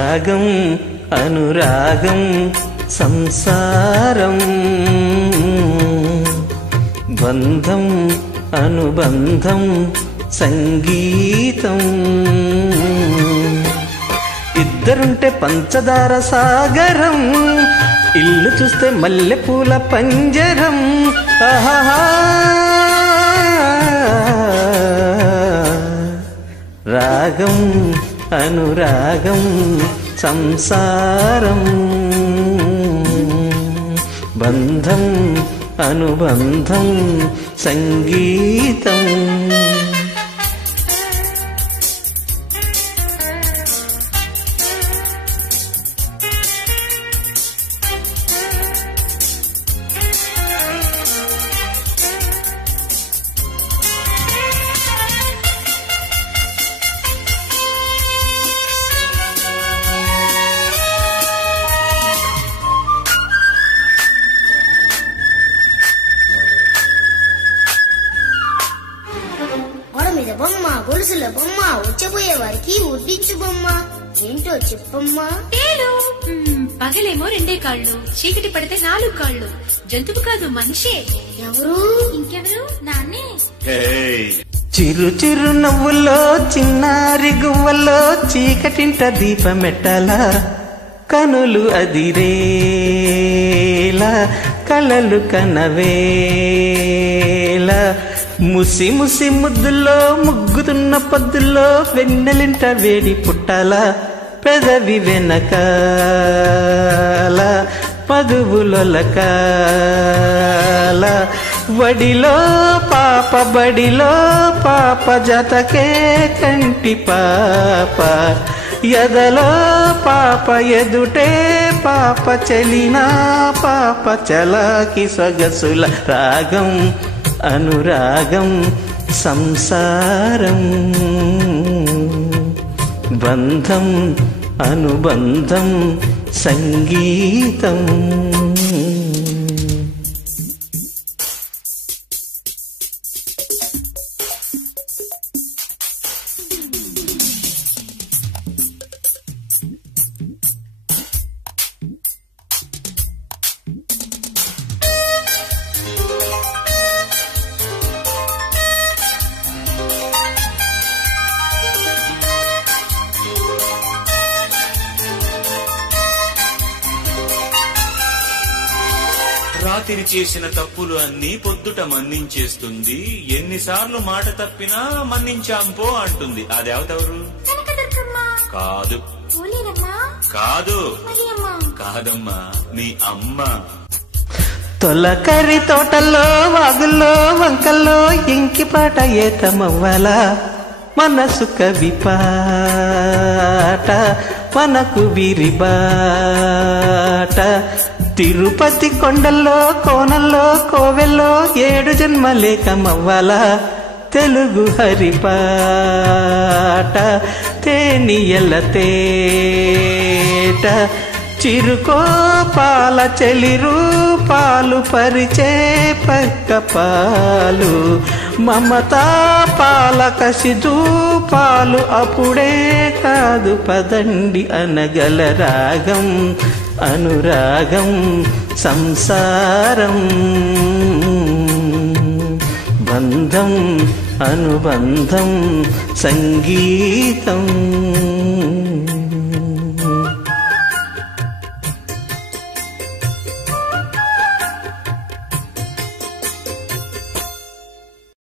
రాగం అనురాగం సంసారం బంధం అనుబంధం సంగీతం ఇద్దరుంటే పంచదార సాగరం ఇల్లు చూస్తే మల్లెపూల పంజరం ఆహా రాగం అనురాగం సంసారం బంధం అనుబంధం సంగీతం బొమ్మ గొలుసుల బొమ్మ వచ్చబోయే వారికి ఉడ్డించు బొమ్మ ఏంటో చెప్పమ్మా. పగలేమో 2 కాళ్ళు, చీకటి పడితే 4 కాళ్ళు. జంతువు కాదు మనిషే. ఎవరు? ఇంకెవరు? నాన్నే. చిరు చిరు నవ్వుల్లో చిన్నారి గువ్వల్లో చీకటింట దీపమెట్టాలా కనులు అదిరేలా కలలు కనవేలా ముసి ముసి ముద్దుల్లో ముగ్గుతున్న పొద్దుల్లో వెన్నెలింట వేడి పుట్టాలా పెదవి వెనకాల మధువులొలకాల వడిలో పాప బడిలో పాప జతకే కంటి పాప ఎదలో పాప ఎదుటే పాప చెలినా పాప చలాకి సొగసుల రాగం అనురాగం సంసారం బంధం అనుబంధం సంగీతం రాత్రి చేసిన తప్పులు అన్నీ పొద్దుట మన్నించేస్తుంది. ఎన్నిసార్లు మాట తప్పినా మన్నించాంపో అంటుంది. ఆ దేవతెవరు? కాదు కాదు కాదమ్మా, నీ అమ్మ. తొలకరి తోటల్లో వాగుల్లో వంకల్లో ఇంకిపాట ఏతమవ్వాలా మనసు కవిపాట మనకు విరిబాట తిరుపతి కొండల్లో కోనల్లో కోవెల్లో 7 జన్మలేకమవ్వాలా తెలుగు హరిపాట తేనియల తేట చిరుకో పాల చెలిరు పాలు పరిచే పక్క పాలు మమతా పాల కసిదు పాలు అప్పుడే కాదు పదండి అనగల రాగం అనురాగం సంసారం బంధం అనుబంధం సంగీతం